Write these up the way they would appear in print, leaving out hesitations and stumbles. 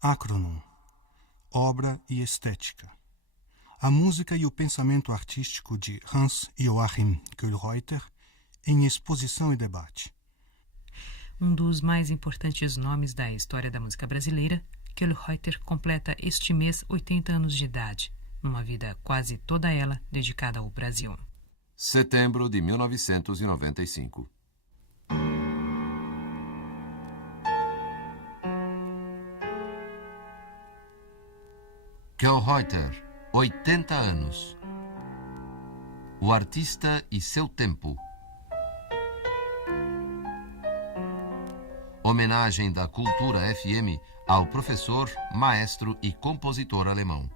Acronym, obra e estética. A música e o pensamento artístico de Hans Joachim Kohlreuter em exposição e debate. Um dos mais importantes nomes da história da música brasileira, Kohlreuter completa este mês 80 anos de idade, numa vida quase toda ela dedicada ao Brasil. Setembro de 1995. Kohlreuter, 80 anos. O artista e seu tempo. Homenagem da Cultura FM ao professor, maestro e compositor alemão.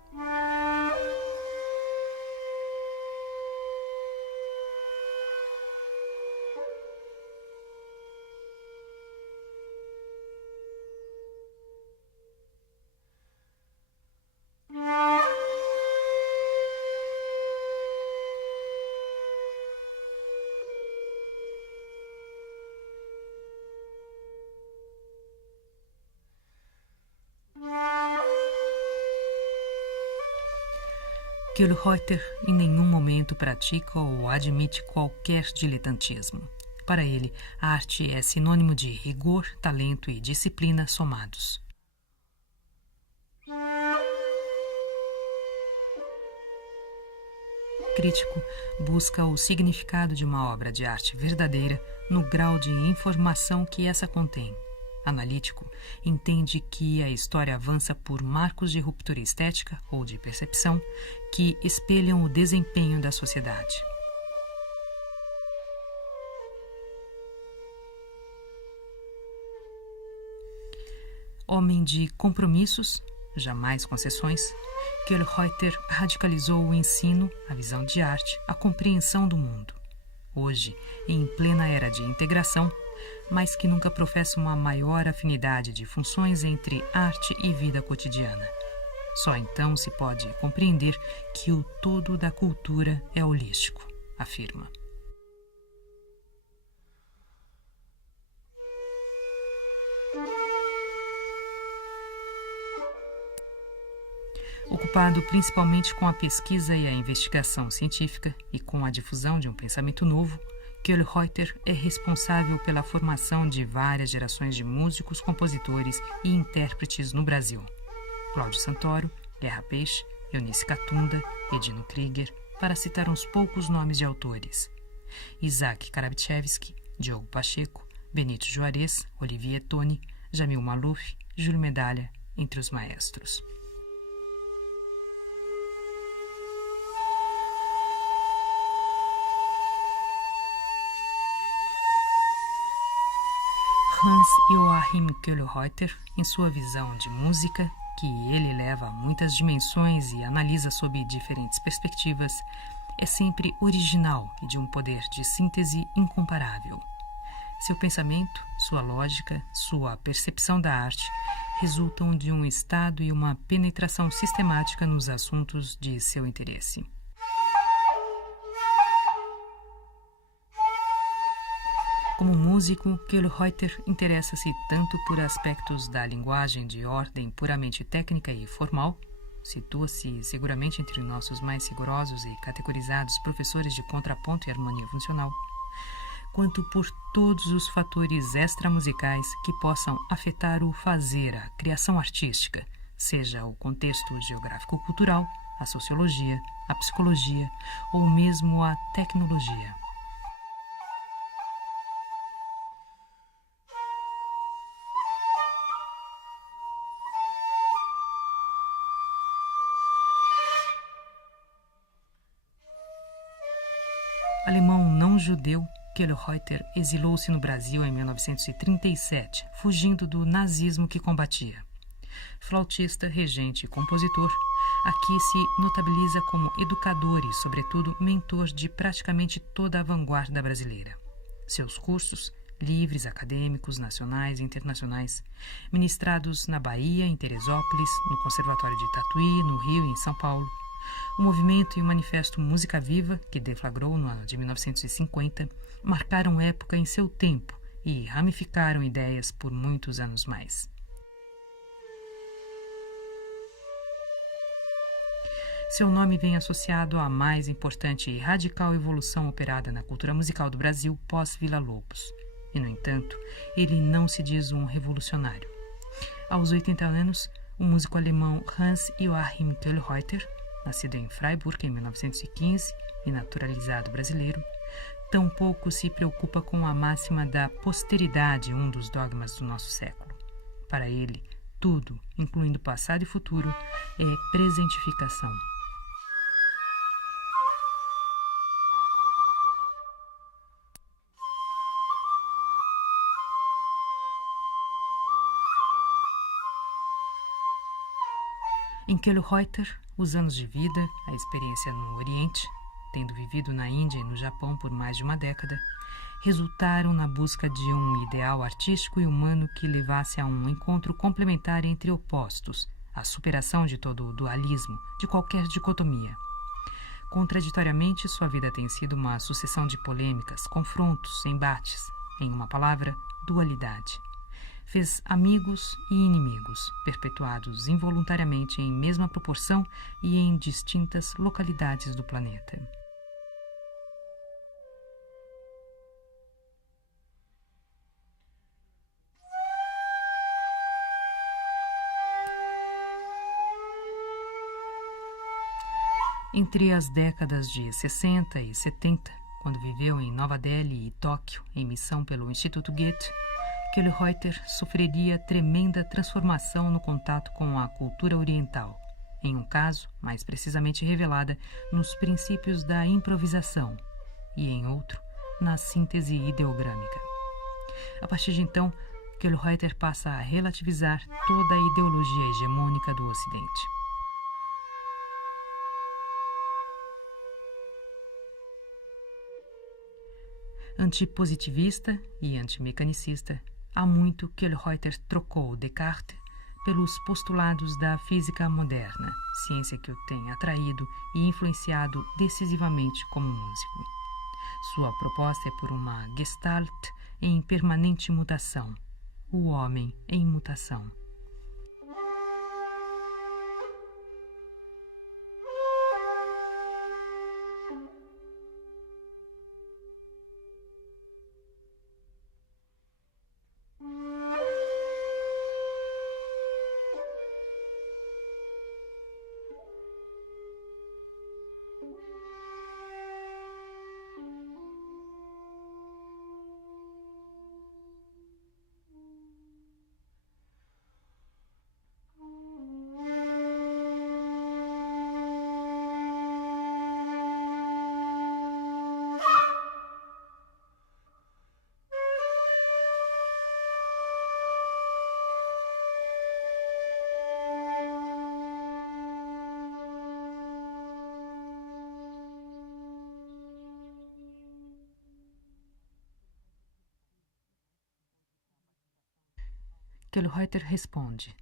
Kohlreuter em nenhum momento pratica ou admite qualquer diletantismo. Para ele, a arte é sinônimo de rigor, talento e disciplina somados. Crítico busca o significado de uma obra de arte verdadeira no grau de informação que essa contém. Analítico entende que a história avança por marcos de ruptura estética ou de percepção que espelham o desempenho da sociedade. Homem de compromissos, jamais concessões, Kohlreuter radicalizou o ensino, a visão de arte, a compreensão do mundo. Hoje, em plena era de integração, mas que nunca professa uma maior afinidade de funções entre arte e vida cotidiana. Só então se pode compreender que o todo da cultura é holístico, afirma. Ocupado principalmente com a pesquisa e a investigação científica e com a difusão de um pensamento novo, Kohlreuter é responsável pela formação de várias gerações de músicos, compositores e intérpretes no Brasil. Cláudio Santoro, Guerra Peixe, Eunice Catunda, Edino Krieger, para citar uns poucos nomes de autores. Isaac Karabchevsky, Diogo Pacheco, Benito Juarez, Olivier Toni, Jamil Maluf, Júlio Medalha, entre os maestros. Hans Joachim Kohlreuter, em sua visão de música, que ele leva a muitas dimensões e analisa sob diferentes perspectivas, é sempre original e de um poder de síntese incomparável. Seu pensamento, sua lógica, sua percepção da arte resultam de um estado e uma penetração sistemática nos assuntos de seu interesse. Como músico, Kohlreuter interessa-se tanto por aspectos da linguagem de ordem puramente técnica e formal, situa-se seguramente entre nossos mais rigorosos e categorizados professores de contraponto e harmonia funcional, quanto por todos os fatores extramusicais que possam afetar o fazer, a criação artística, seja o contexto geográfico-cultural, a sociologia, a psicologia ou mesmo a tecnologia. Alemão não judeu, Kohlreuter exilou-se no Brasil em 1937, fugindo do nazismo que combatia. Flautista, regente e compositor, aqui se notabiliza como educador e, sobretudo, mentor de praticamente toda a vanguarda brasileira. Seus cursos, livres, acadêmicos, nacionais e internacionais, ministrados na Bahia, em Teresópolis, no Conservatório de Tatuí, no Rio e em São Paulo, o movimento e o manifesto Música Viva, que deflagrou no ano de 1950, marcaram época em seu tempo e ramificaram ideias por muitos anos mais. Seu nome vem associado à mais importante e radical evolução operada na cultura musical do Brasil pós-Villa-Lobos. E, no entanto, ele não se diz um revolucionário. Aos 80 anos, o músico alemão Hans Joachim Köhlreuter, nascido em Freiburg em 1915 e naturalizado brasileiro, tampouco se preocupa com a máxima da posteridade, um dos dogmas do nosso século. Para ele, tudo, incluindo passado e futuro, é presentificação. Em Köhlreuter, os anos de vida, a experiência no Oriente, tendo vivido na Índia e no Japão por mais de uma década, resultaram na busca de um ideal artístico e humano que levasse a um encontro complementar entre opostos, a superação de todo o dualismo, de qualquer dicotomia. Contraditoriamente, sua vida tem sido uma sucessão de polêmicas, confrontos, embates, em uma palavra, dualidade. Fez amigos e inimigos, perpetuados involuntariamente em mesma proporção e em distintas localidades do planeta. Entre as décadas de 60 e 70, quando viveu em Nova Delhi e Tóquio em missão pelo Instituto Goethe, Köhlreuter sofreria tremenda transformação no contato com a cultura oriental, em um caso, mais precisamente revelada, nos princípios da improvisação e, em outro, na síntese ideogrâmica. A partir de então, Köhlreuter passa a relativizar toda a ideologia hegemônica do Ocidente. Antipositivista e antimecanicista, há muito Köhlreuter trocou Descartes pelos postulados da física moderna, ciência que o tem atraído e influenciado decisivamente como músico. Sua proposta é por uma Gestalt em permanente mutação, o homem em mutação. Köhlreuter responde,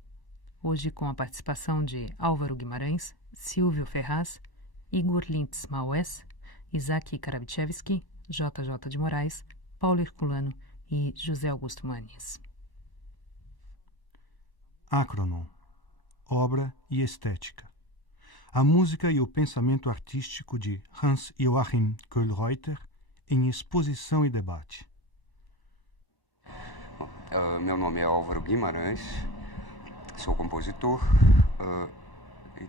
hoje com a participação de Álvaro Guimarães, Silvio Ferraz, Igor Lintz Maués, Isaac Karabichevski, JJ de Moraes, Paulo Herculano e José Augusto Manes. Acronon, obra e estética. A música e o pensamento artístico de Hans Joachim Köhlreuter em exposição e debate. Meu nome é Álvaro Guimarães, sou compositor e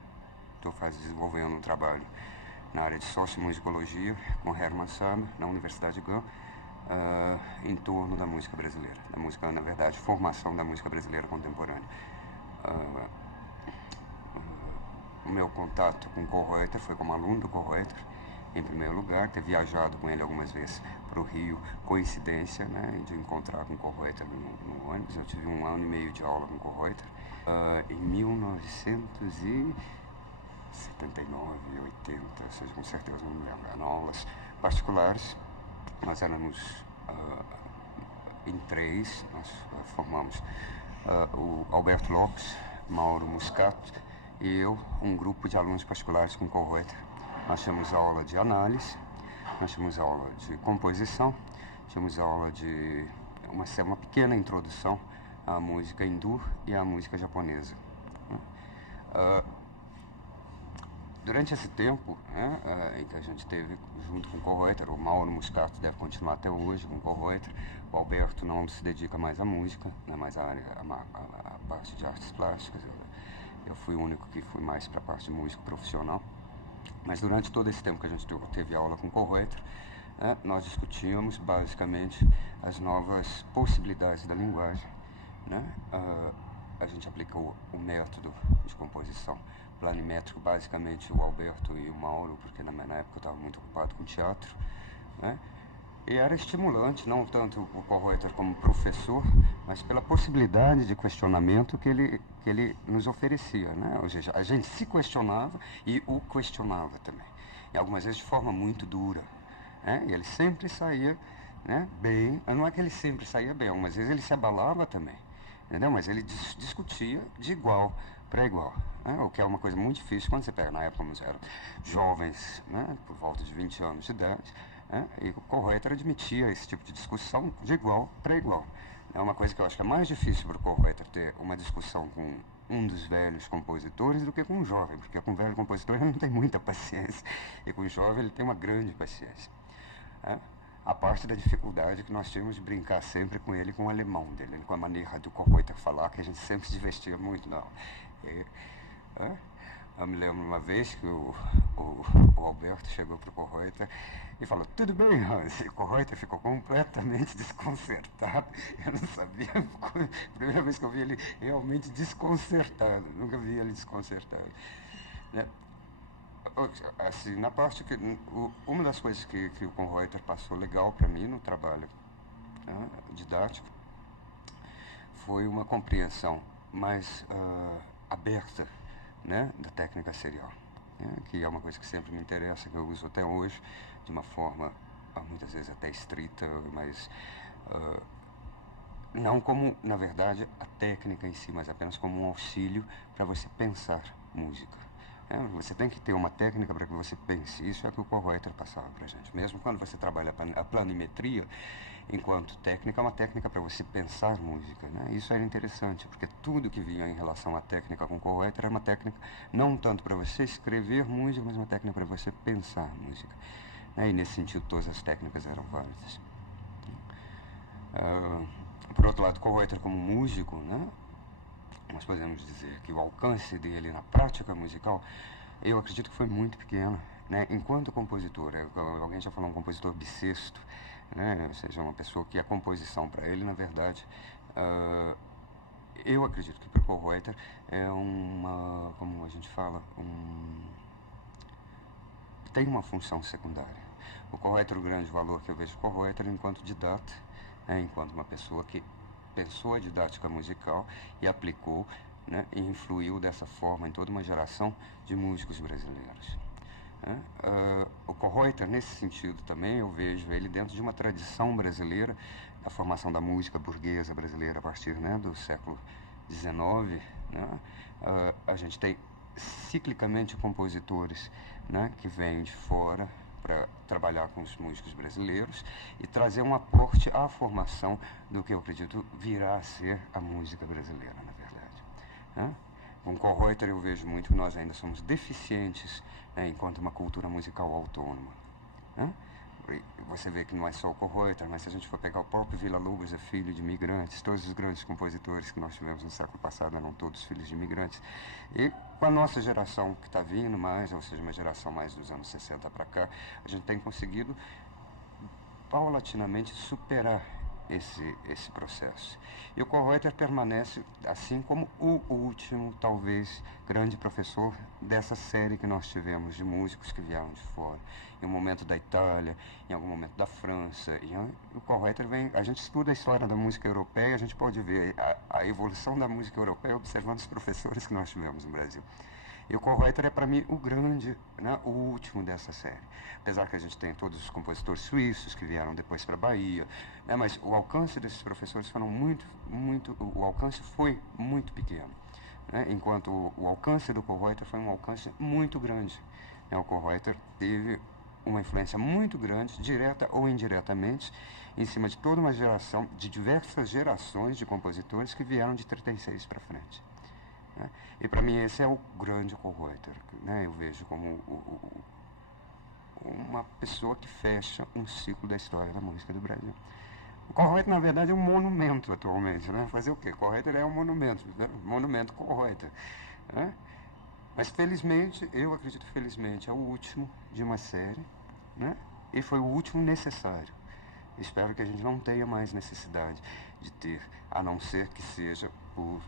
estou desenvolvendo um trabalho na área de sociomusicologia com Hermann Samer, na Universidade de Gand, em torno da música brasileira, da música, na verdade, formação da música brasileira contemporânea. O meu contato com Köhlreuter foi como aluno do Köhlreuter, em primeiro lugar, ter viajado com ele algumas vezes para o Rio, coincidência, né, de encontrar com Köhlreuter no ônibus. Eu tive 1 ano e meio de aula com Köhlreuter. Em 1979, 80, ou seja, com certeza não me lembro, eram aulas particulares. Nós éramos em 3, nós formamos o Alberto Lopes, Mauro Muscato e eu, um grupo de alunos particulares com Köhlreuter. Nós tínhamos aula de análise, nós tínhamos aula de composição, tínhamos aula de uma pequena introdução à música hindu e à música japonesa. durante esse tempo, né, em que a gente teve junto com o Kohreuter, o Mauro Muscato deve continuar até hoje com o Kohreuter, o Alberto não se dedica mais à música, né, mais à área, à parte de artes plásticas. Eu fui o único que fui mais para a parte de músico profissional. Mas durante todo esse tempo que a gente teve aula com o Kohreuter, né, nós discutíamos basicamente as novas possibilidades da linguagem, né? A gente aplicou o método de composição planimétrico, basicamente o Alberto e o Mauro, porque na época eu estava muito ocupado com teatro, né? E era estimulante, não tanto o Kohreuter como professor, mas pela possibilidade de questionamento que ele nos oferecia, né? Ou seja, a gente se questionava e o questionava também, e algumas vezes de forma muito dura, né? E ele sempre saía, né, bem. Não é que ele sempre saía bem, algumas vezes ele se abalava também, entendeu? Mas ele discutia de igual para igual, né? O que é uma coisa muito difícil quando você pega, na época, como eram jovens, né, por volta de 20 anos de idade, né? E o Kohreuter admitia esse tipo de discussão de igual para igual. É uma coisa que eu acho que é mais difícil para o Kohreuter ter uma discussão com um dos velhos compositores do que com um jovem, porque com o velho compositor ele não tem muita paciência, e com o jovem ele tem uma grande paciência, né? A parte da dificuldade que nós tínhamos de brincar sempre com ele, com o alemão dele, com a maneira do Kohreuter falar, que a gente sempre se divertia muito, não. Eu me lembro uma vez que o Alberto chegou para o Kohreuter e falou: tudo bem, Hans. E o Kohreuter ficou completamente desconcertado. Eu não sabia, primeira vez que eu vi ele realmente desconcertado, nunca vi ele desconcertado, né? Assim, na parte que uma das coisas que o Kohreuter passou legal para mim no trabalho, né, didático, foi uma compreensão mais aberta, né, da técnica serial, né, que é uma coisa que sempre me interessa, que eu uso até hoje de uma forma muitas vezes até estrita, mas não como, na verdade, a técnica em si, mas apenas como um auxílio para você pensar música. Você tem que ter uma técnica para que você pense. Isso é o que o Kohreuter passava para a gente. Mesmo quando você trabalha a planimetria, enquanto técnica, é uma técnica para você pensar música, né? Isso era interessante, porque tudo que vinha em relação à técnica com o Kohreuter era uma técnica não tanto para você escrever música, mas uma técnica para você pensar música, né? E nesse sentido todas as técnicas eram válidas. Por outro lado, Kohreuter como músico, né? Nós podemos dizer que o alcance dele na prática musical, eu acredito que foi muito pequeno, né? Enquanto compositor, alguém já falou um compositor bissexto, né? Ou seja, uma pessoa que a composição para ele, na verdade, eu acredito que para o Kohreuter é uma, como a gente fala, tem uma função secundária. O Kohreuter, o grande valor que eu vejo no Kohreuter enquanto didata, né? Enquanto uma pessoa que pensou a didática musical e aplicou, né, e influiu dessa forma em toda uma geração de músicos brasileiros, né? O Kohreuter, nesse sentido também, eu vejo ele dentro de uma tradição brasileira, da formação da música burguesa brasileira a partir, né, do século XIX, né? A gente tem ciclicamente compositores, né, que vêm de fora para trabalhar com os músicos brasileiros e trazer um aporte à formação do que eu acredito virá a ser a música brasileira, na verdade, né? Com Kohreuter eu vejo muito que nós ainda somos deficientes, né, enquanto uma cultura musical autônoma, né? Você vê que não é só o Kohreuter, mas se a gente for pegar o próprio Villa-Lobos, é filho de imigrantes. Todos os grandes compositores que nós tivemos no século passado eram todos filhos de imigrantes. E com a nossa geração que está vindo mais, ou seja, uma geração mais dos anos 60 para cá, a gente tem conseguido paulatinamente superar esse processo. E o Kohreuter permanece assim como o último, talvez, grande professor dessa série que nós tivemos de músicos que vieram de fora. Em um momento da Itália, em algum momento da França. E o Kohreuter vem... A gente estuda a história da música europeia, a gente pode ver a evolução da música europeia observando os professores que nós tivemos no Brasil. E o Kohreuter é, para mim, o grande, né, o último dessa série. Apesar que a gente tem todos os compositores suíços que vieram depois para a Bahia, né, mas o alcance desses professores foram o alcance foi muito pequeno, né, enquanto o alcance do Kohreuter foi um alcance muito grande, né? O Kohreuter teve uma influência muito grande, direta ou indiretamente, em cima de toda uma geração, de diversas gerações de compositores que vieram de 36 para frente. Né? E para mim esse é o grande Kölreuter, né? Eu vejo como uma pessoa que fecha um ciclo da história da música do Brasil. O Kölreuter, na verdade, é um monumento atualmente, né? Fazer o quê? Kölreuter é um monumento, né? Monumento Kölreuter, né? Mas felizmente, eu acredito que felizmente é o último de uma série, né? E foi o último necessário. Espero que a gente não tenha mais necessidade de ter, a não ser que seja por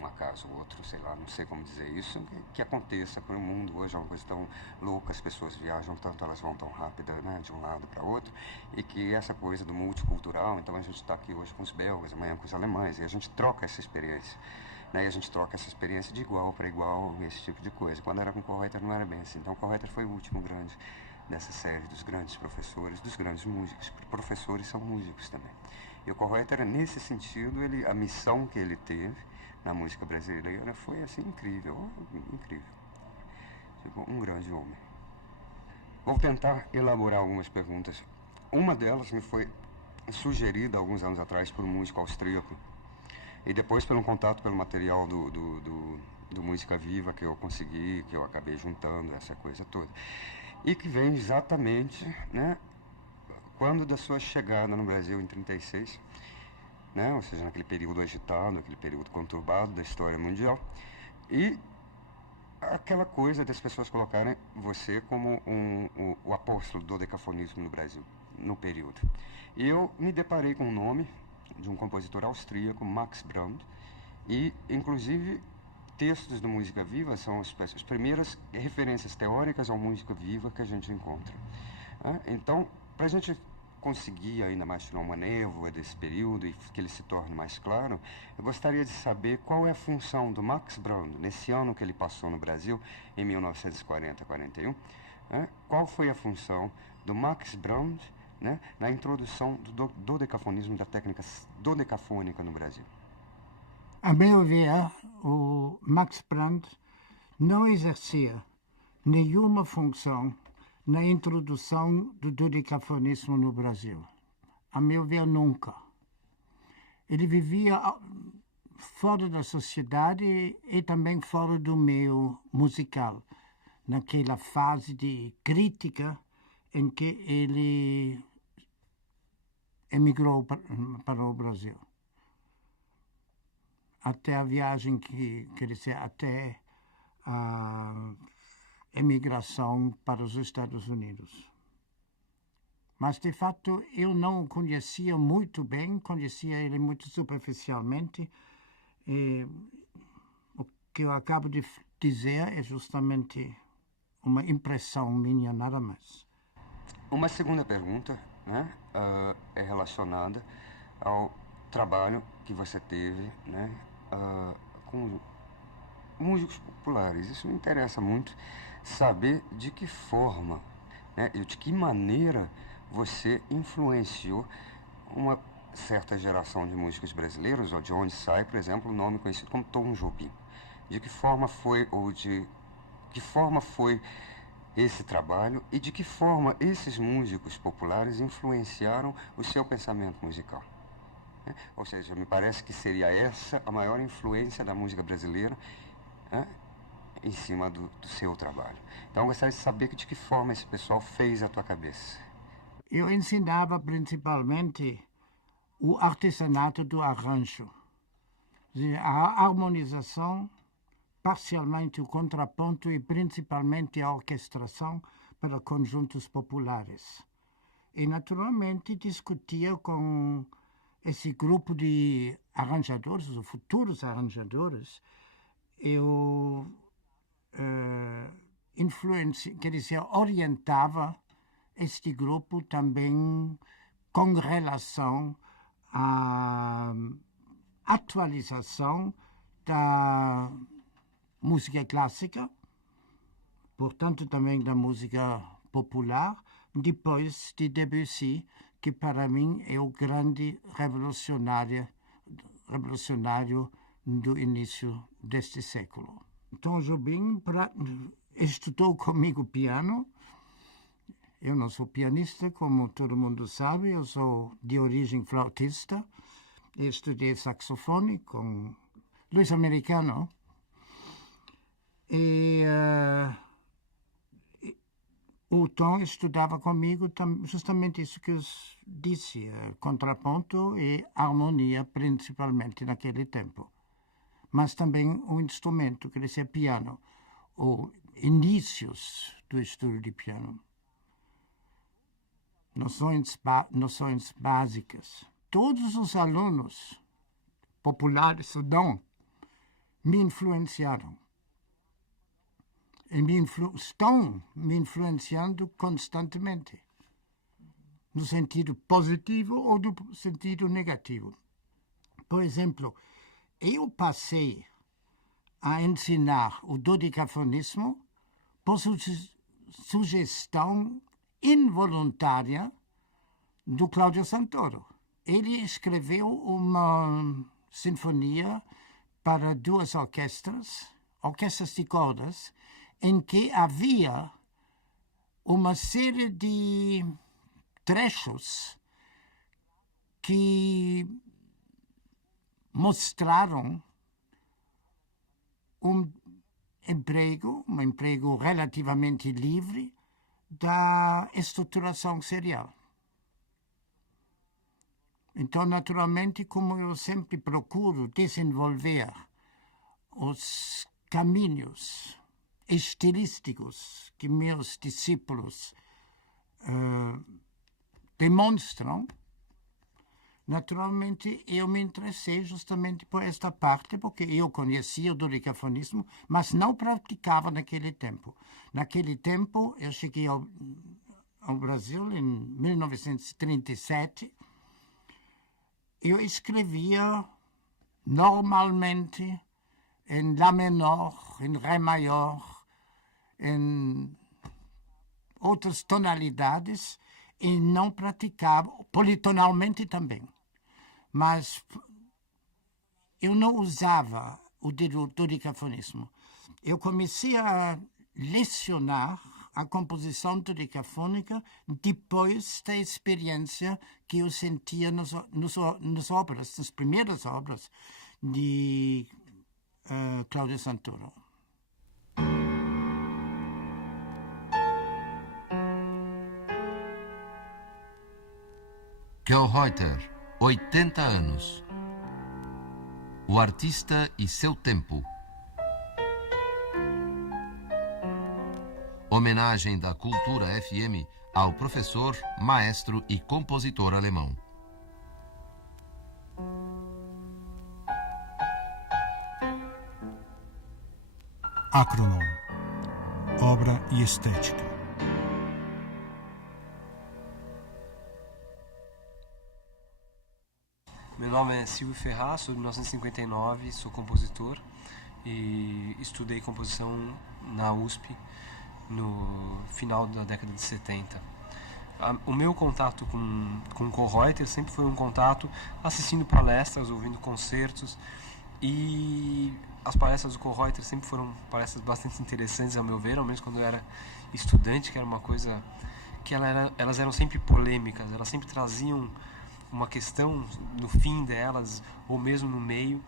um acaso ou outro, sei lá, não sei como dizer isso, que aconteça, porque o mundo hoje é uma coisa tão louca, as pessoas viajam tanto, elas vão tão rápido, né, de um lado para outro, e que essa coisa do multicultural, então a gente está aqui hoje com os belgas, amanhã com os alemães, e a gente troca essa experiência, né, e a gente troca essa experiência de igual para igual, esse tipo de coisa. Quando era com o Kölreuter não era bem assim, então o Kölreuter foi o último grande nessa série dos grandes professores, dos grandes músicos, porque professores são músicos também. E o Kölreuter, nesse sentido, a missão que ele teve na música brasileira foi assim incrível, incrível. Tipo, um grande homem. Vou tentar elaborar algumas perguntas. Uma delas me foi sugerida alguns anos atrás por um músico austríaco e depois pelo contato pelo material do Música Viva que eu consegui, que eu acabei juntando, essa coisa toda. E que vem exatamente, né, quando da sua chegada no Brasil em 36, né, ou seja, naquele período agitado, aquele período conturbado da história mundial, e aquela coisa das pessoas colocarem você como o apóstolo do decafonismo no Brasil, no período. E eu me deparei com o nome de um compositor austríaco, Max Brand, e, inclusive, textos do Música Viva são as primeiras referências teóricas ao Música Viva que a gente encontra. Então, para a gente conseguir ainda mais tirar uma névoa desse período e que ele se torne mais claro, eu gostaria de saber qual é a função do Max Brand, nesse ano que ele passou no Brasil, em 1940-41, qual foi a função do Max Brand, né, na introdução do dodecafonismo, da técnica dodecafônica no Brasil. A meu ver, o Max Brand não exercia nenhuma função na introdução do dodecafonismo no Brasil. A meu ver, nunca. Ele vivia fora da sociedade e também fora do meio musical, naquela fase de crítica em que ele emigrou para o Brasil. Até a viagem, quer dizer, até a emigração para os Estados Unidos. Mas, de fato, eu não o conhecia muito bem, conhecia ele muito superficialmente. E o que eu acabo de dizer é justamente uma impressão minha, nada mais. Uma segunda pergunta, né, é relacionada ao trabalho que você teve, né, com músicos populares. Isso me interessa muito saber de que forma, né, e de que maneira você influenciou uma certa geração de músicos brasileiros, de onde sai, por exemplo, o nome conhecido como Tom Jobim. De que forma foi, esse trabalho e de que forma esses músicos populares influenciaram o seu pensamento musical? Ou seja, me parece que seria essa a maior influência da música brasileira, em cima do seu trabalho. Então eu gostaria de saber de que forma esse pessoal fez a tua cabeça. Eu ensinava principalmente o artesanato do arranjo, a harmonização, parcialmente o contraponto e principalmente a orquestração para conjuntos populares. E naturalmente discutia com esse grupo de arranjadores, os futuros arranjadores, eu quer dizer, orientava este grupo também com relação à atualização da música clássica, portanto também da música popular, depois de Debussy, que para mim é o grande revolucionário do início deste século. Tom Jobim estudou comigo piano. Eu não sou pianista, como todo mundo sabe, eu sou de origem flautista. Eu estudei saxofone com luso-americano. E o Tom estudava comigo justamente isso que eu disse, contraponto e harmonia, principalmente naquele tempo. Mas também o instrumento, que dizia piano, ou inícios do estudo de piano. Noções básicas. Todos os alunos populares do Dom me influenciaram. E estão me influenciando constantemente, no sentido positivo ou no sentido negativo. Por exemplo, eu passei a ensinar o dodecafonismo por sugestão involuntária do Cláudio Santoro. Ele escreveu uma sinfonia para 2 orquestras de cordas, em que havia uma série de trechos que mostraram um emprego relativamente livre da estruturação serial. Então, naturalmente, como eu sempre procuro desenvolver os caminhos estilísticos que meus discípulos demonstram, naturalmente eu me interessei justamente por esta parte, porque eu conhecia o dodecafonismo, mas não praticava naquele tempo. Naquele tempo, eu cheguei ao Brasil em 1937, eu escrevia normalmente em Lá menor, em Ré maior, em outras tonalidades, e não praticava, politonalmente também. Mas eu não usava o dodecafonismo. Eu comecei a lecionar a composição dodecafônica depois da experiência que eu sentia nas primeiras obras de Cláudio Santoro. Kjell-Reuter, 80 anos. O artista e seu tempo. Homenagem da Cultura FM ao professor, maestro e compositor alemão. Acronom. Obra e estética. Meu nome é Silvio Ferraz, sou de 1959, sou compositor e estudei composição na USP no final da década de 70. O meu contato com Kjell-Reuter sempre foi um contato assistindo palestras, ouvindo concertos, e as palestras do Kjell-Reuter sempre foram palestras bastante interessantes, ao meu ver, ao menos quando eu era estudante, que era uma coisa que elas eram sempre polêmicas, elas sempre traziam uma questão no fim delas, ou mesmo no meio,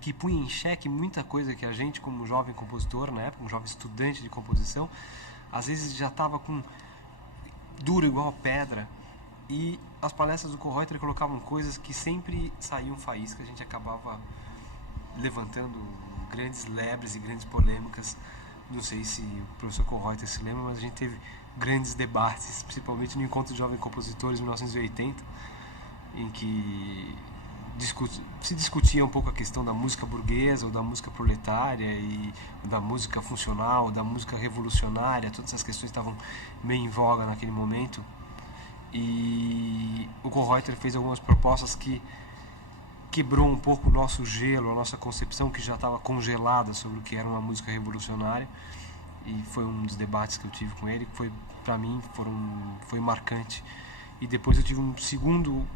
que punha em xeque muita coisa que a gente, como jovem compositor, na época, um jovem estudante de composição, às vezes já estava com duro igual pedra, e as palestras do Kjell-Reuter colocavam coisas que sempre saíam faísca, a gente acabava levantando grandes lebres e grandes polêmicas. Não sei se o professor Kjell-Reuter se lembra, mas a gente teve grandes debates, principalmente no Encontro de Jovens Compositores em 1980, em que se discutia um pouco a questão da música burguesa ou da música proletária, e da música funcional, da música revolucionária. Todas essas questões estavam meio em voga naquele momento, e o Kjell-Reuter fez algumas propostas que quebrou um pouco o nosso gelo, a nossa concepção que já estava congelada sobre o que era uma música revolucionária, e foi um dos debates que eu tive com ele, que foi, para mim, foi marcante. E depois eu tive um segundo.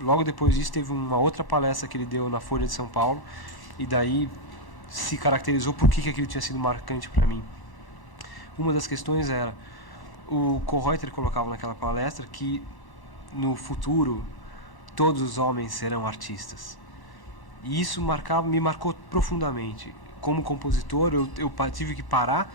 Logo depois disso, teve uma outra palestra que ele deu na Folha de São Paulo, e daí se caracterizou por que aquilo tinha sido marcante para mim. Uma das questões era, o Kjell-Reuter colocava naquela palestra que no futuro todos os homens serão artistas. E isso me marcou profundamente. Como compositor, eu tive que parar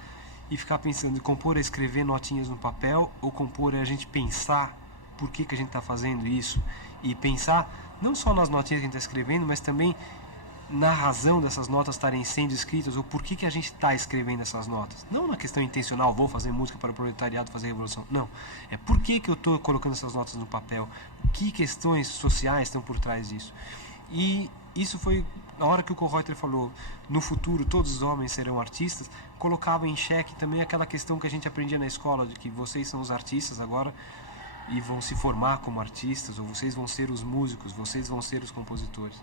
e ficar pensando, compor é escrever notinhas no papel, ou compor é a gente pensar por que a gente está fazendo isso, e pensar não só nas notinhas que a gente está escrevendo, mas também na razão dessas notas estarem sendo escritas, ou por que a gente está escrevendo essas notas. Não na questão intencional, vou fazer música para o proletariado fazer revolução. Não. É por que eu estou colocando essas notas no papel, que questões sociais estão por trás disso. E isso foi na hora que o Kollreuter falou, no futuro todos os homens serão artistas, colocava em xeque também aquela questão que a gente aprendia na escola, de que vocês são os artistas agora e vão se formar como artistas, ou vocês vão ser os músicos, vocês vão ser os compositores.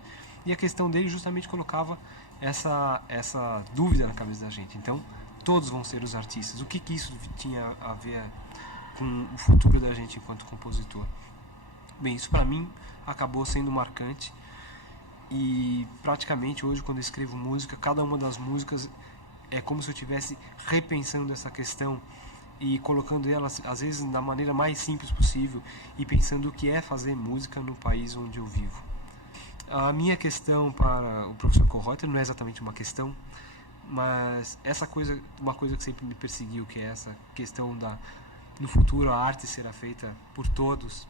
E a questão dele justamente colocava essa dúvida na cabeça da gente. Então, todos vão ser os artistas. O que isso tinha a ver com o futuro da gente enquanto compositor? Bem, isso para mim acabou sendo marcante. E praticamente hoje, quando eu escrevo música, cada uma das músicas é como se eu estivesse repensando essa questão e colocando ela, às vezes, da maneira mais simples possível e pensando o que é fazer música no país onde eu vivo. A minha questão para o professor Kollreuter não é exatamente uma questão, mas uma coisa que sempre me perseguiu, que é essa questão no futuro a arte será feita por todos,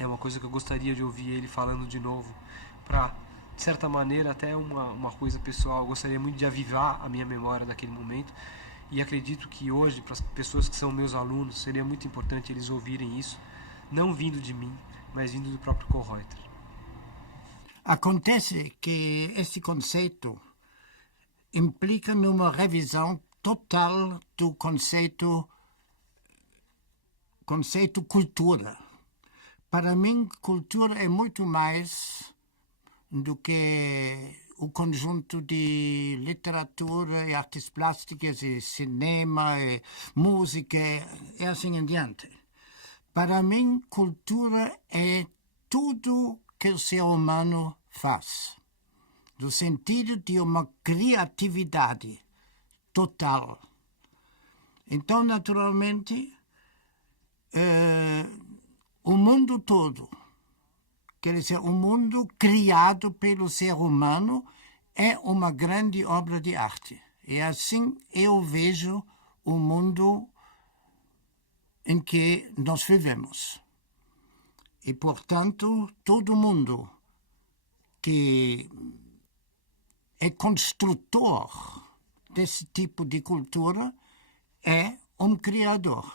é uma coisa que eu gostaria de ouvir ele falando de novo, para, de certa maneira, até uma coisa pessoal. Eu gostaria muito de avivar a minha memória daquele momento, e acredito que hoje, para as pessoas que são meus alunos, seria muito importante eles ouvirem isso, não vindo de mim, mas vindo do próprio Kollreuter. Acontece que esse conceito implica numa revisão total do conceito cultura. Para mim, cultura é muito mais do que o conjunto de literatura e artes plásticas e cinema e música e assim em diante. Para mim, cultura é tudo que o ser humano faz, no sentido de uma criatividade total. Então, naturalmente, o mundo todo, quer dizer, o mundo criado pelo ser humano, é uma grande obra de arte. E assim eu vejo o mundo em que nós vivemos. E, portanto, todo mundo que é construtor desse tipo de cultura é um criador,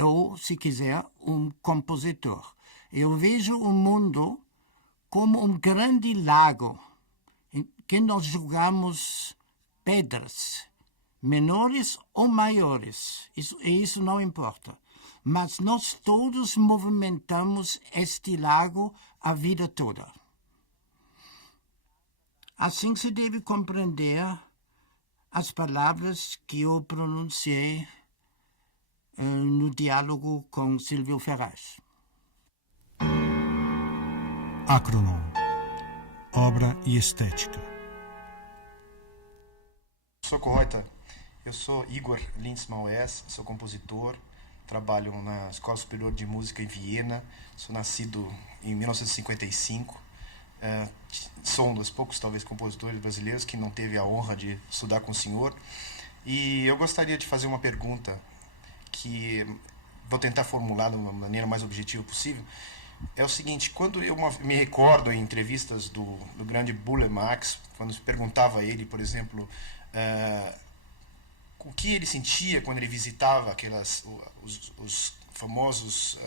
ou, se quiser, um compositor. Eu vejo o mundo como um grande lago em que nós jogamos pedras, menores ou maiores, isso não importa. Mas nós todos movimentamos este lago a vida toda. Assim se deve compreender as palavras que eu pronunciei no diálogo com Silvio Ferraz. Acronom. Obra e estética. Sou Kollreuter. Eu sou Igor Linz-Maués, sou compositor, trabalho na Escola Superior de Música em Viena, sou nascido em 1955, sou um dos poucos, talvez, compositores brasileiros que não teve a honra de estudar com o senhor, e eu gostaria de fazer uma pergunta que vou tentar formular de uma maneira mais objetiva possível. É o seguinte: quando eu me recordo em entrevistas do grande Burle Marx, quando se perguntava a ele, por exemplo, o que ele sentia quando ele visitava os famosos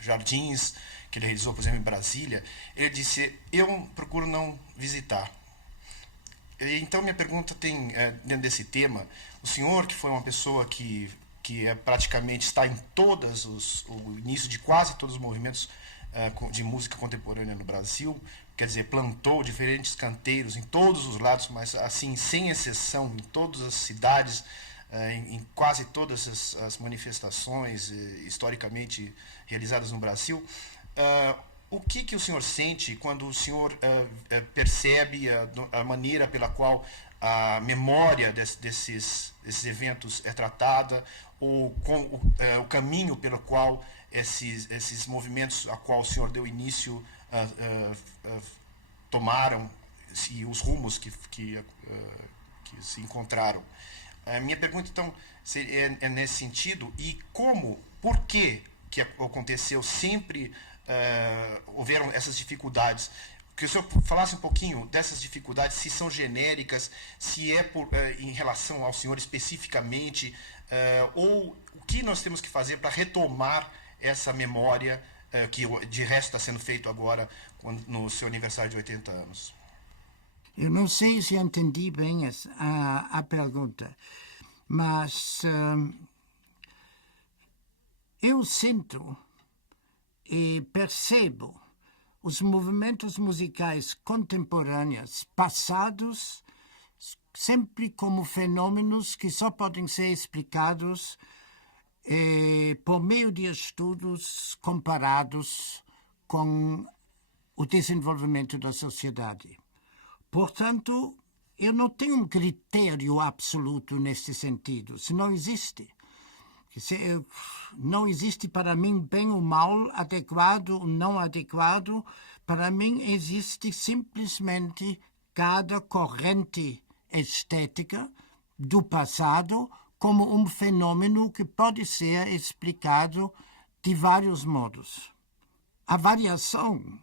jardins que ele realizou, por exemplo, em Brasília, ele disse: eu procuro não visitar. Então minha pergunta tem, dentro desse tema, o senhor, que foi uma pessoa que praticamente está em o início de quase todos os movimentos de música contemporânea no Brasil, quer dizer, plantou diferentes canteiros em todos os lados, mas assim, sem exceção, em todas as cidades, em quase todas as manifestações historicamente realizadas no Brasil. O que o senhor sente quando o senhor percebe a maneira pela qual a memória desses eventos é tratada, ou o caminho pelo qual esses movimentos a qual o senhor deu início tomaram, e os rumos que se encontraram. A minha pergunta, então, é nesse sentido, e por que aconteceu sempre, houveram essas dificuldades? Que o senhor falasse um pouquinho dessas dificuldades, se são genéricas, se é em relação ao senhor especificamente, ou o que nós temos que fazer para retomar essa memória que de resto está sendo feito agora no seu aniversário de 80 anos. Eu não sei se entendi bem a pergunta, mas eu sinto e percebo os movimentos musicais contemporâneos passados sempre como fenômenos que só podem ser explicados por meio de estudos comparados com o desenvolvimento da sociedade. Portanto, eu não tenho um critério absoluto nesse sentido. Se não existe. Não existe para mim bem ou mal, adequado ou não adequado. Para mim existe simplesmente cada corrente estética do passado como um fenômeno que pode ser explicado de vários modos. A variação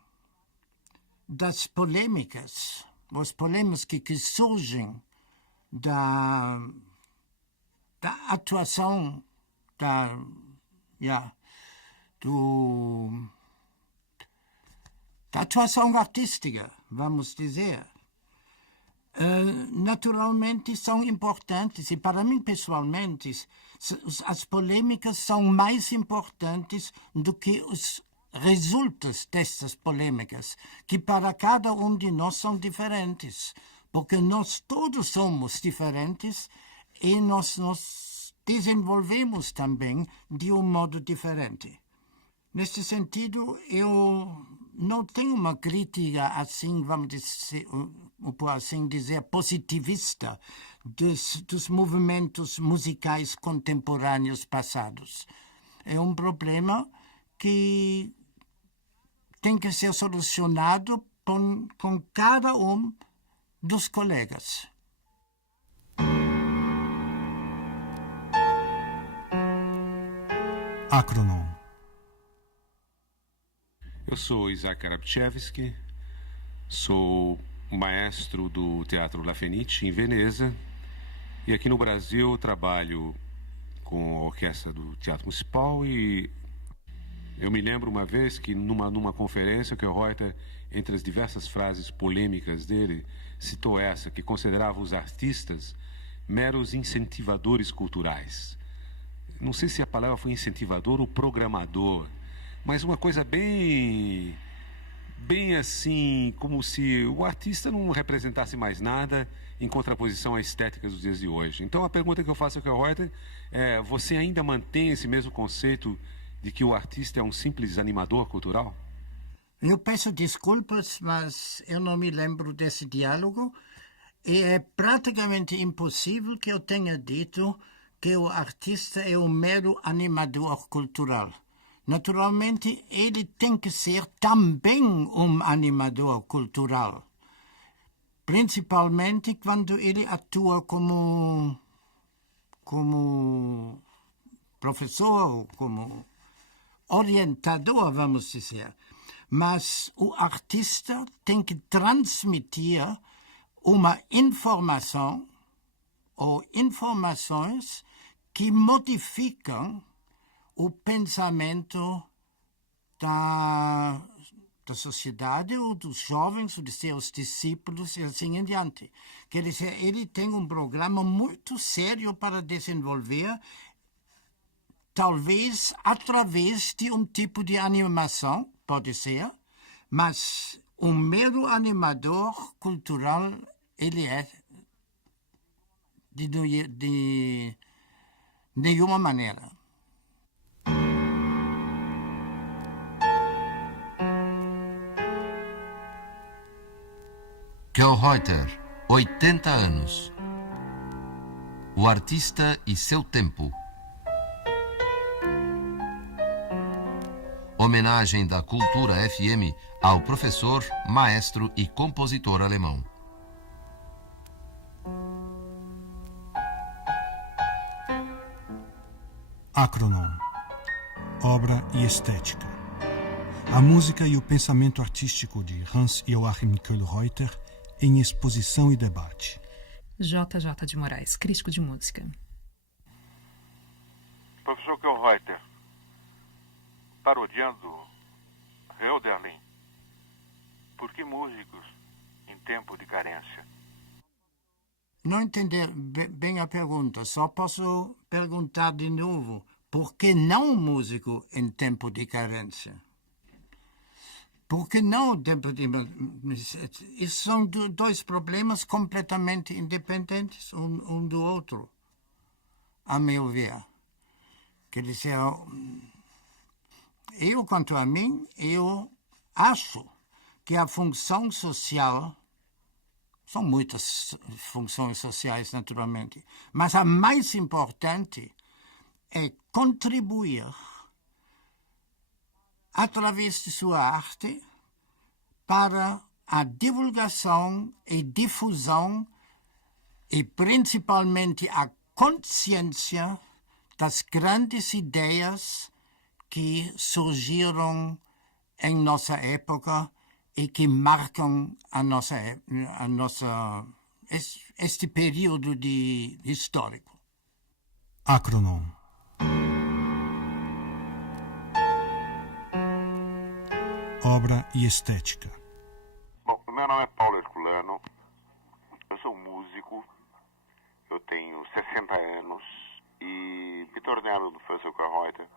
das polêmicas, as polêmicas que surgem da atuação da atuação artística, vamos dizer, naturalmente são importantes e para mim pessoalmente as polêmicas são mais importantes do que os resultados dessas polêmicas, que para cada um de nós são diferentes, porque nós todos somos diferentes e nós nos desenvolvemos também de um modo diferente. Neste sentido, eu não tenho uma crítica assim, vamos dizer, por assim dizer, positivista dos movimentos musicais contemporâneos passados. É um problema que tem que ser solucionado com cada um dos colegas. Acronom. Eu sou Isaac Arabchevsky, sou maestro do Teatro La Fenice, em Veneza, e aqui no Brasil trabalho com a orquestra do Teatro Municipal e eu me lembro uma vez que numa conferência que o Reuter, entre as diversas frases polêmicas dele, citou essa, que considerava os artistas meros incentivadores culturais. Não sei se a palavra foi incentivador ou programador, mas uma coisa bem assim, como se o artista não representasse mais nada em contraposição à estética dos dias de hoje. Então a pergunta que eu faço aqui ao Reuter é: você ainda mantém esse mesmo conceito de que o artista é um simples animador cultural? Eu peço desculpas, mas eu não me lembro desse diálogo e é praticamente impossível que eu tenha dito que o artista é um mero animador cultural. Naturalmente, ele tem que ser também um animador cultural, principalmente quando ele atua como professor, como orientador, vamos dizer. Mas o artista tem que transmitir uma informação ou informações que modificam o pensamento da sociedade ou dos jovens, ou de seus discípulos e assim em diante. Quer dizer, ele tem um programa muito sério para desenvolver, talvez através de um tipo de animação, pode ser, mas um mero animador cultural ele é de nenhuma maneira. Kjell Reuter, 80 anos. O artista e seu tempo. Homenagem da Cultura FM ao professor, maestro e compositor alemão. Acronom. Obra e estética. A música e o pensamento artístico de Hans Joachim Kohlreuter em exposição e debate. J.J. de Moraes, crítico de música. Professor Kohlreuter, parodiando Hölderlin, por que músicos em tempo de carência? Não entendi bem a pergunta, só posso perguntar de novo. Por que não músico em tempo de carência? Por que não tempo de... Isso são dois problemas completamente independentes um do outro, a meu ver. Quer dizer, eu, quanto a mim, eu acho que a função social... São muitas funções sociais, naturalmente, mas a mais importante é contribuir, através de sua arte, para a divulgação e difusão e, principalmente, a consciência das grandes ideias que surgiram em nossa época e que marcam este período histórico. Acronom. Obra e estética. Bom, meu nome é Paulo Herculano, eu sou músico, eu tenho 60 anos e me tornei aluno do professor Kohlreuter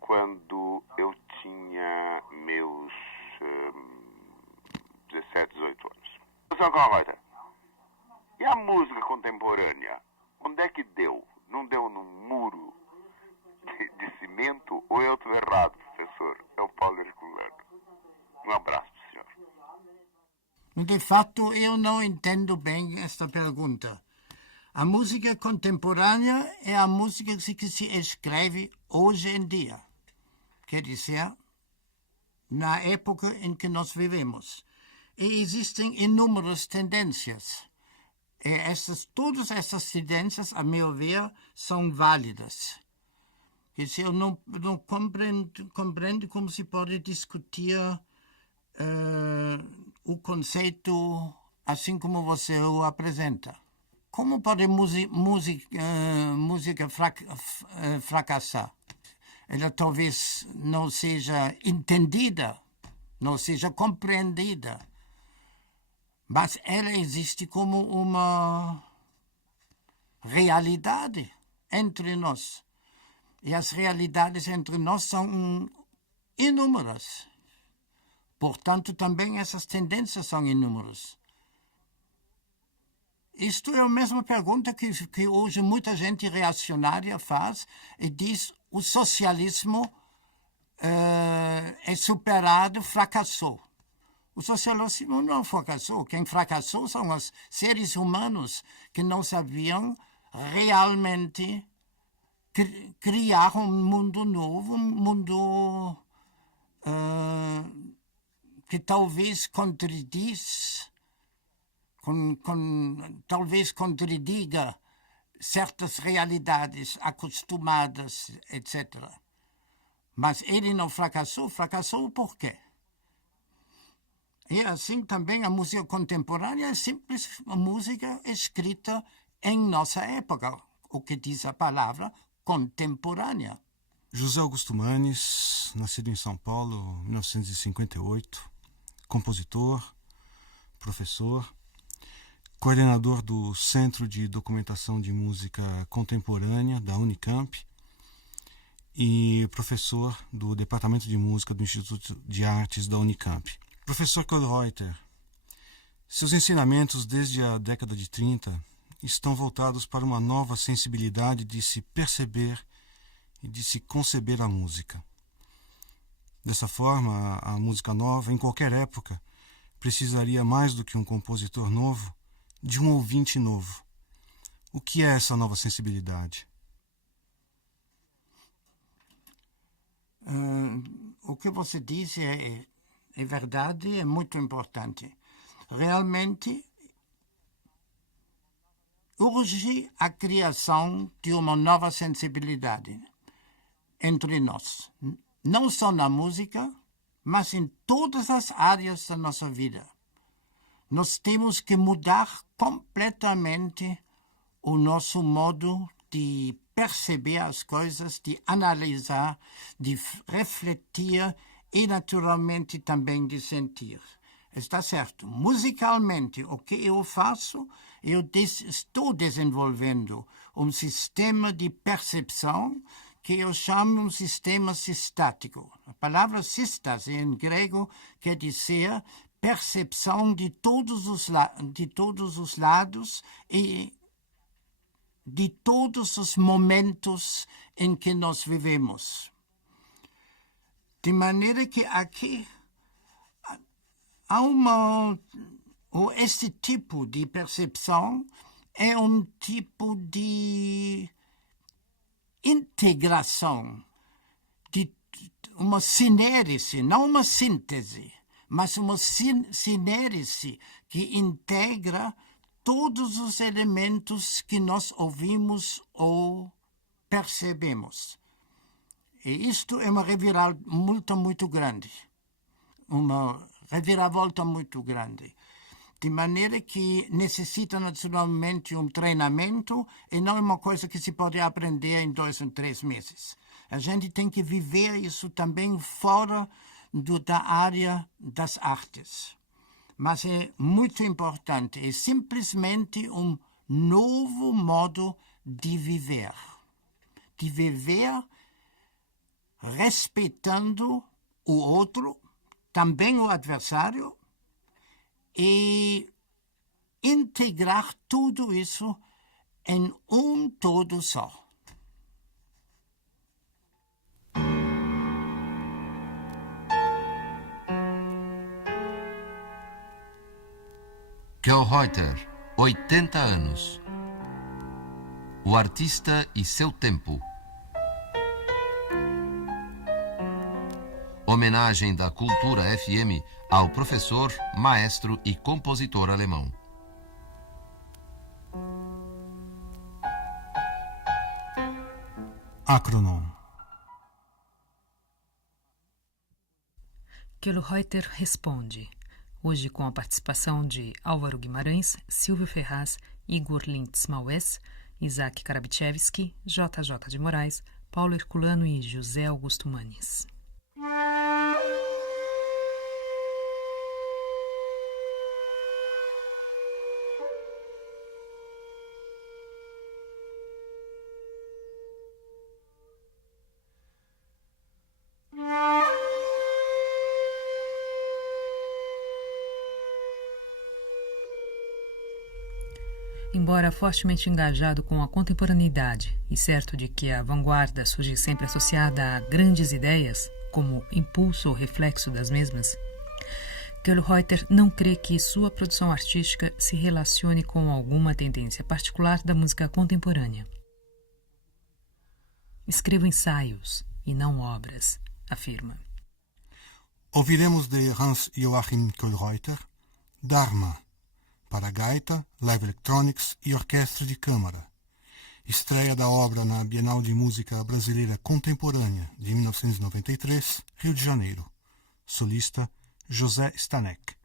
quando eu tinha meus 17, 18 anos. Professor Kohlreuter, e a música contemporânea? Onde é que deu? Não deu num muro de cimento ou eu estou errado, professor? É o Paulo Herculano. Um abraço, senhor. De fato, eu não entendo bem esta pergunta. A música contemporânea é a música que se escreve hoje em dia. Quer dizer, na época em que nós vivemos. E existem inúmeras tendências. E todas essas tendências, a meu ver, são válidas. Quer dizer, eu não compreendo como se pode discutir o conceito assim como você o apresenta. Como pode música fracassar? Ela talvez não seja entendida, não seja compreendida, mas ela existe como uma realidade entre nós. E as realidades entre nós são inúmeras. Portanto, também essas tendências são inúmeras. Isto é a mesma pergunta que hoje muita gente reacionária faz e diz: o socialismo é superado, fracassou. O socialismo não fracassou. Quem fracassou são os seres humanos que não sabiam realmente criar um mundo novo, um mundo que talvez contradiga certas realidades acostumadas, etc. Mas ele não fracassou. Fracassou por quê? E assim também a música contemporânea é simples uma música escrita em nossa época, o que diz a palavra contemporânea. José Augusto Manes, nascido em São Paulo em 1958, compositor, professor, coordenador do Centro de Documentação de Música Contemporânea da Unicamp e professor do Departamento de Música do Instituto de Artes da Unicamp. Professor Kohlreuter, seus ensinamentos desde a década de 30 estão voltados para uma nova sensibilidade de se perceber e de se conceber a música. Dessa forma, a música nova, em qualquer época, precisaria mais do que um compositor novo, de um ouvinte novo. O que é essa nova sensibilidade? O que você disse é verdade, é muito importante. Realmente, urge a criação de uma nova sensibilidade. entre nós, não só na música, mas em todas as áreas da nossa vida. Nós temos que mudar completamente o nosso modo de perceber as coisas, de analisar, de refletir e, naturalmente, também de sentir. Está certo. Musicalmente, o que eu faço, eu estou desenvolvendo um sistema de percepção que eu chamo um sistema sistático. A palavra sistas, em grego, quer dizer percepção de todos os lados e de todos os momentos em que nós vivemos. De maneira que aqui este tipo de percepção é um tipo de integração, de uma sinérese, não uma síntese, mas uma sinérese que integra todos os elementos que nós ouvimos ou percebemos. E isto é uma reviravolta muito grande. Uma reviravolta muito grande. De maneira que necessita naturalmente um treinamento e não é uma coisa que se pode aprender em 2 ou 3 meses. A gente tem que viver isso também fora da área das artes. Mas é muito importante, é simplesmente um novo modo de viver. De viver respeitando o outro, também o adversário, e integrar tudo isso em um todo só. Kjellreuter, 80 anos. O artista e seu tempo. Homenagem da Cultura FM ao professor, maestro e compositor alemão. Acronom. Kjellreuter responde, hoje com a participação de Álvaro Guimarães, Silvio Ferraz, Igor Lintz Maués, Isaac Karabchevsky, JJ de Moraes, Paulo Herculano e José Augusto Manes. Embora fortemente engajado com a contemporaneidade e certo de que a vanguarda surge sempre associada a grandes ideias, como impulso ou reflexo das mesmas, Kjellreuter não crê que sua produção artística se relacione com alguma tendência particular da música contemporânea. Escrevo ensaios e não obras, afirma. Ouviremos de Hans Joachim Kjellreuter, Dharma, para gaita, live electronics e orquestra de câmara. Estreia da obra na Bienal de Música Brasileira Contemporânea de 1993, Rio de Janeiro. Solista José Stanek.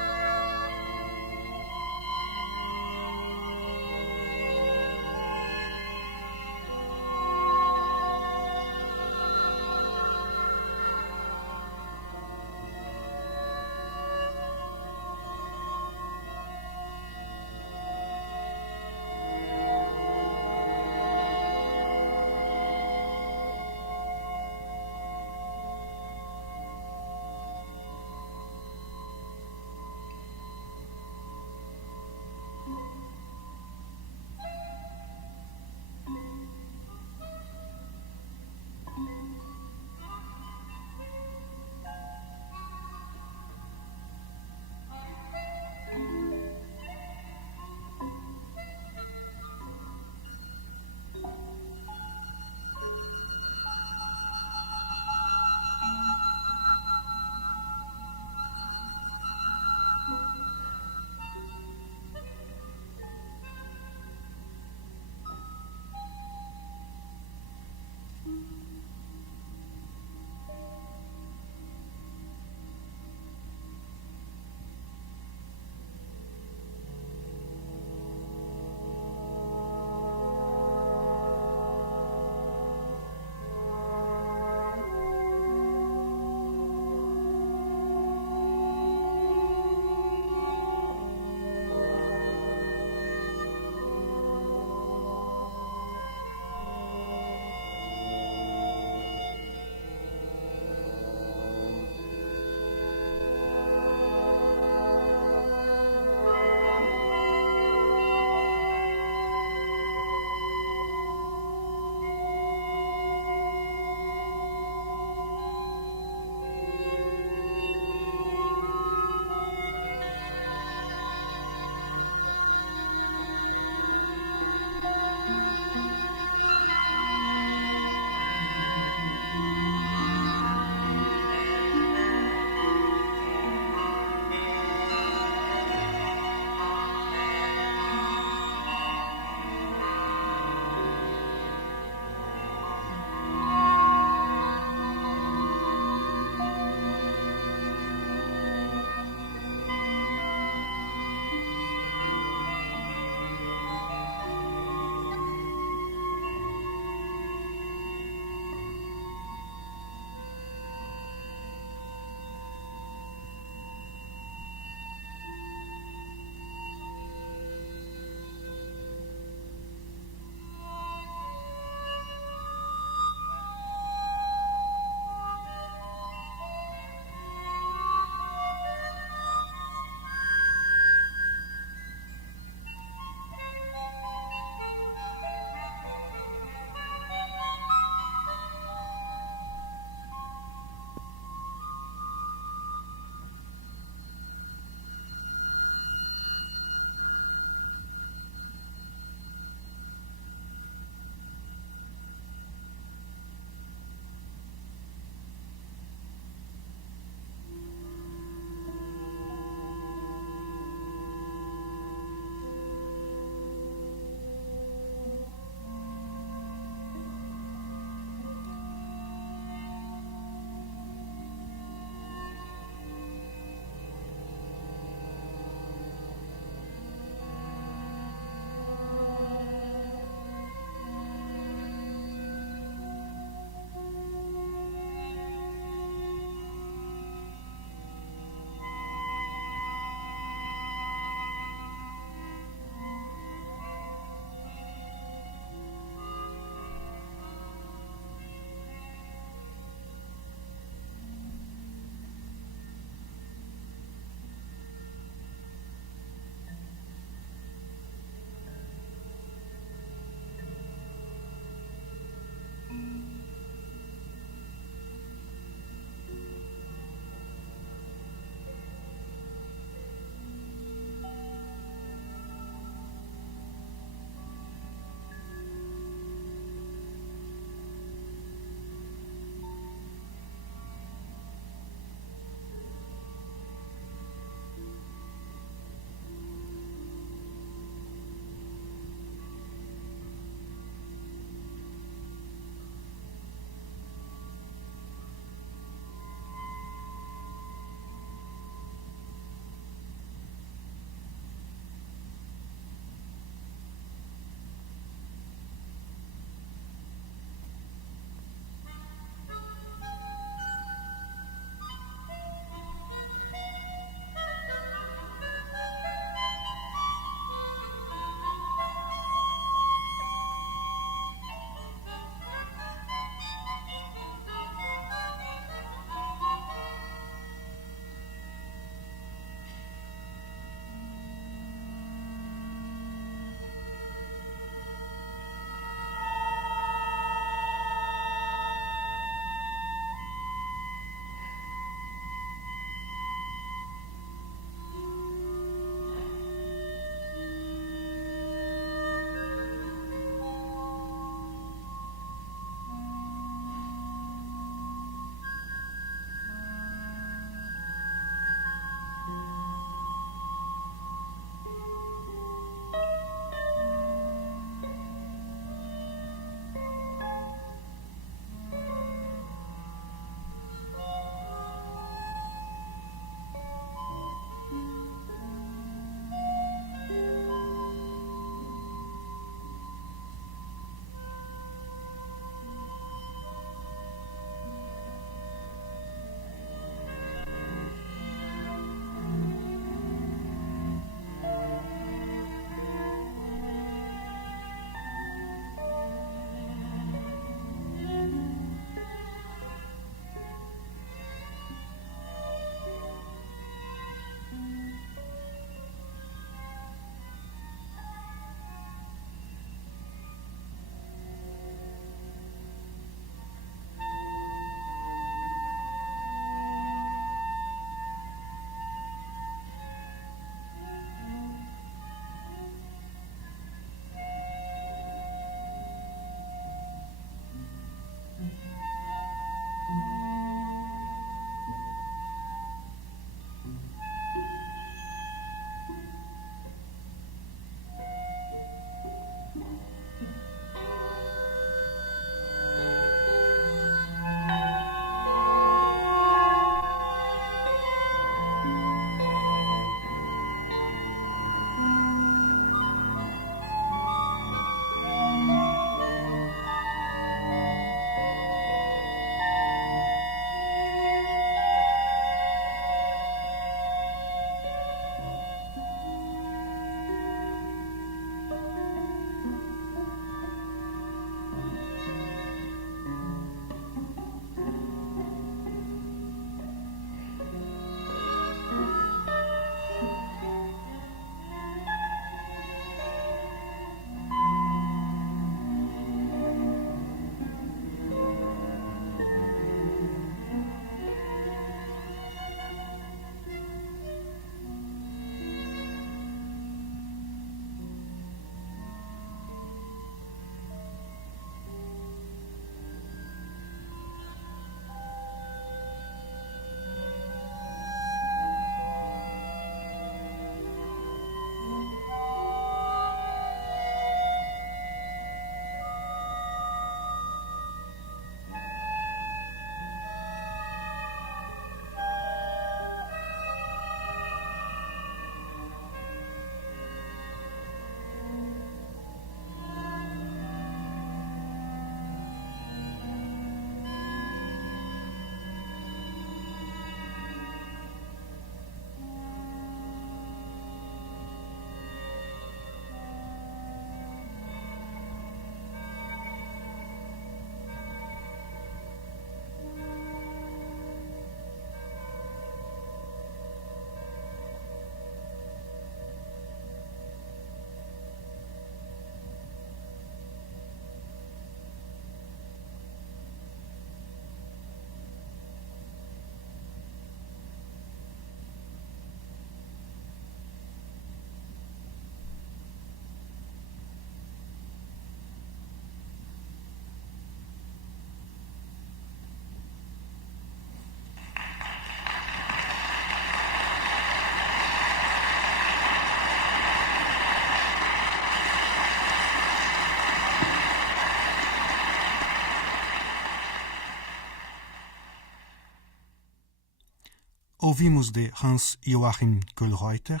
ouvimos de Hans Joachim Kohlreuter,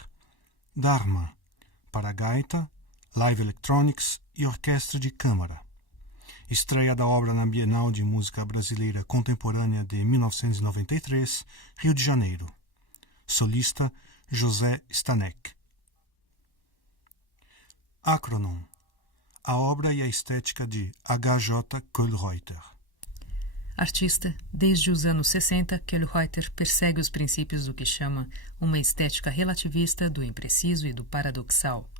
Dharma, para gaita, live electronics e orquestra de câmara. Estreia da obra na Bienal de Música Brasileira Contemporânea de 1993, Rio de Janeiro. Solista José Stanek. Acronym, a obra e a estética de H.J. Kohlreuter. Artista, desde os anos 60, Kohlreuter persegue os princípios do que chama uma estética relativista do impreciso e do paradoxal,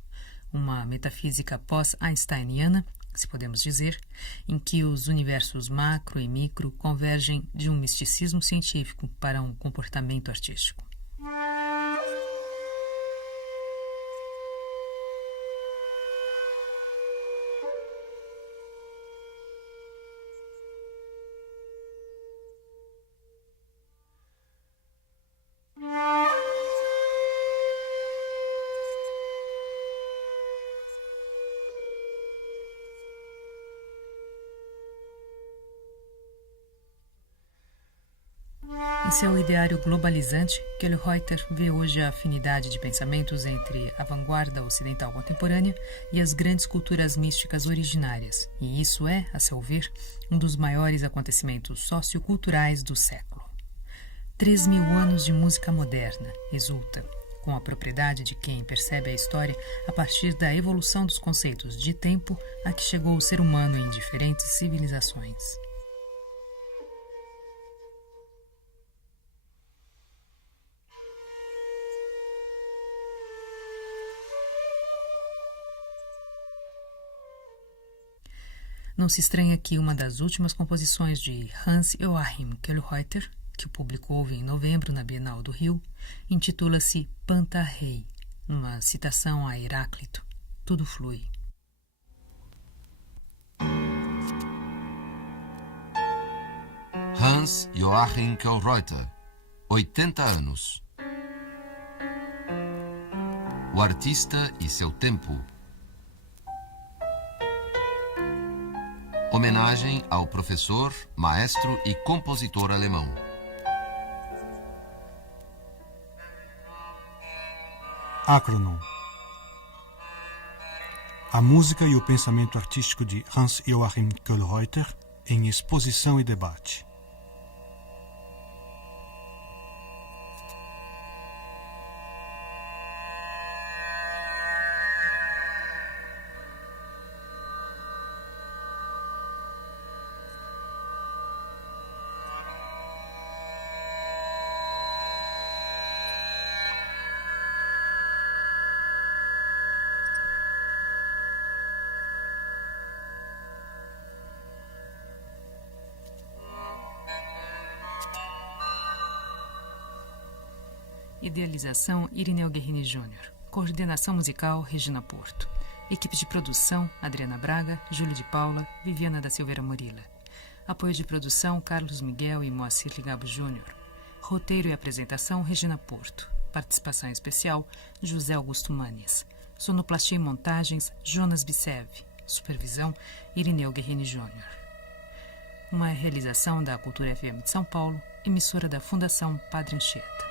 uma metafísica pós-einsteiniana, se podemos dizer, em que os universos macro e micro convergem de um misticismo científico para um comportamento artístico. Em seu ideário globalizante, Kohlreuter vê hoje a afinidade de pensamentos entre a vanguarda ocidental contemporânea e as grandes culturas místicas originárias, e isso é, a seu ver, um dos maiores acontecimentos socioculturais do século. 3.000 anos de música moderna, exulta, com a propriedade de quem percebe a história a partir da evolução dos conceitos de tempo a que chegou o ser humano em diferentes civilizações. Não se estranha que uma das últimas composições de Hans Joachim Kohlreuter, que o público ouve em novembro na Bienal do Rio, intitula-se Panta Rei, uma citação a Heráclito. Tudo flui. Hans Joachim Kohlreuter, 80 anos. O artista e seu tempo. Homenagem ao professor, maestro e compositor alemão. Acronym, a música e o pensamento artístico de Hans Joachim Kohlreuter em exposição e debate. Idealização, Irineu Guerrini Júnior. Coordenação musical, Regina Porto. Equipe de produção, Adriana Braga, Júlio de Paula, Viviana da Silveira Murila. Apoio de produção, Carlos Miguel e Moacir Ligabo Júnior. Roteiro e apresentação, Regina Porto. Participação especial, José Augusto Manes. Sonoplastia e montagens, Jonas Bisev. Supervisão, Irineu Guerrini Júnior. Uma realização da Cultura FM de São Paulo, emissora da Fundação Padre Anchieta.